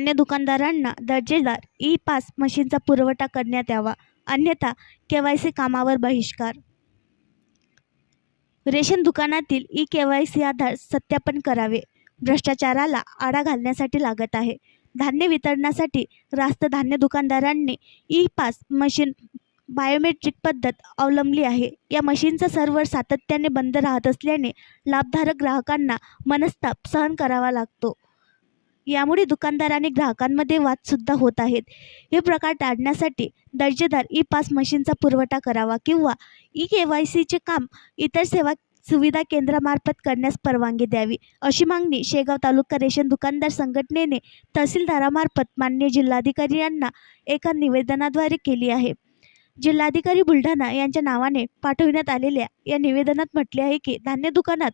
धान्य दुकानदारांना दर्जेदार ई-पास मशीनचा पुरवठा करण्यात यावा, अन्यथा केवायसी कामावर बहिष्कार. रेशन दुकानातील ई-केवायसी आधार सत्यापन करावे. भ्रष्टाचाराला आळा घालण्यासाठी लागत आहे. धान्य वितरणासाठी रास्त धान्य दुकानदारांनी ई-पास मशीन बायोमेट्रिक पद्धत अवलंबली आहे. या मशीनचा सर्व्हर सातत्याने बंद राहत असल्याने लाभधारक ग्राहकांना मनस्ताप सहन करावा लागतो. यामुळे दुकानदार आणि ग्राहकांमध्ये वादसुद्धा होत आहेत. हे प्रकार टाळण्यासाठी दर्जेदार ई-पास मशीनचा पुरवठा करावा किंवा ई-केवायसीचे काम इतर सेवा सुविधा केंद्रामार्फत करण्यास परवानगी द्यावी, अशी मागणी शेगाव तालुका रेशन दुकानदार संघटनेने तहसीलदारामार्फत माननीय जिल्हाधिकारी यांना एका निवेदनाद्वारे केली आहे. जिल्हाधिकारी बुलढाणा यांच्या नावाने पाठविण्यात आलेल्या या निवेदनात म्हटले आहे की धान्य दुकानात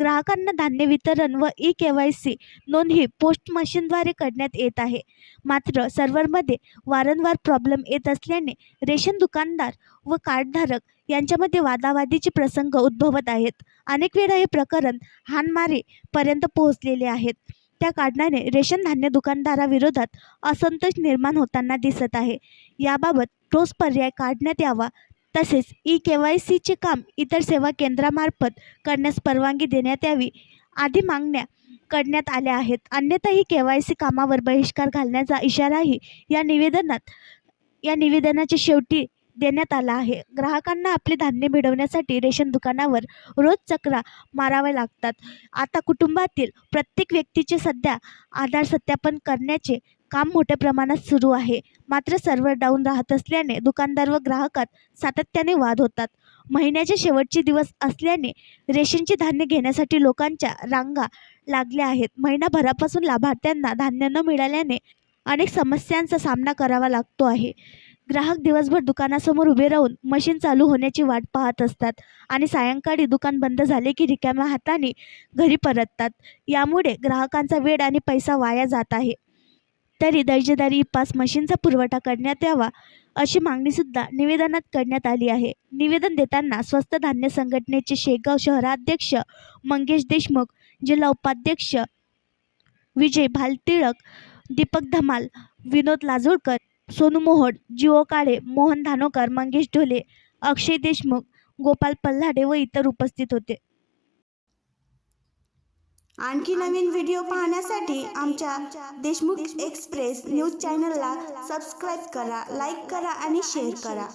ग्राहकांना धान्य वितरण व ई-केवायसी नोंद ही पोस्ट मशीनद्वारे करण्यात येत आहे. मात्र सर्व्हरमध्ये वारंवार प्रॉब्लेम येत असल्याने रेशन दुकानदार व कार्डधारक यांच्यामध्ये वादावादीचे प्रसंग उद्भवत आहेत. अनेक वेळा हे प्रकरण हाणामारीपर्यंत पोहोचलेले आहेत. त्या कारणाने रेशन धान्य दुकानदाराविरोधात असंतोष निर्माण होताना दिसत आहे. याबाबत ठोस पर्याय काढण्यात यावा, तसेच ई-केवायसीचे काम इतर सेवा केंद्रामार्फत करण्यास परवानगी देण्यात यावी आदी मागण्या करण्यात आल्या आहेत. अन्यथा ही केवायसी कामावर बहिष्कार घालण्याचा इशाराही या निवेदनाच्या शेवटी देण्यात आला आहे. ग्राहकांना आपले धान्य मिळवण्यासाठी रेशन दुकानावर रोज चकरा माराव्या लागतात. आता कुटुंबातील प्रत्येक व्यक्तीचे सध्या आधार सत्यापन करण्याचे काम मोठ्या प्रमाणात सुरू आहे. मात्र सर्व्हर डाऊन राहत असल्याने दुकानदार व ग्राहकात सातत्याने वाद होतात. महिन्याचे शेवटचे दिवस असल्याने रेशनचे धान्य घेण्यासाठी लोकांच्या रांगा लागल्या आहेत. महिनाभरापासून लाभार्थ्यांना धान्य न मिळाल्याने अनेक समस्यांचा सामना करावा लागतो आहे. ग्राहक दिवसभर दुकानासमोर उभे राहून मशीन चालू होण्याची वाट पाहत असतात आणि सायंकाळी दुकान बंद झाले की रिकाम्या हाताने घरी परततात. यामुळे ग्राहकांचा वेळ आणि पैसा वाया जात आहे. तरी दर्जेदार ई-पास मशीनचा पुरवठा करण्यात यावा, अशी मागणीसुद्धा निवेदनात करण्यात आली आहे. निवेदन देताना स्वस्त धान्य संघटनेचे शेगाव शहराध्यक्ष मंगेश देशमुख, जिल्हा उपाध्यक्ष विजय भालटिळक, दीपक धमाल, विनोद लाजोळकर, सोनू मोहोड, जिओ काळे, मोहन धानोकर, मंगेश ढोले, अक्षय देशमुख, गोपाल पल्हाडे व इतर उपस्थित होते. आणखी नवीन व्हिडिओ पाहण्यासाठी आमच्या देशमुख एक्सप्रेस न्यूज चॅनलला सबस्क्राईब करा, लाईक करा आणि शेअर करा.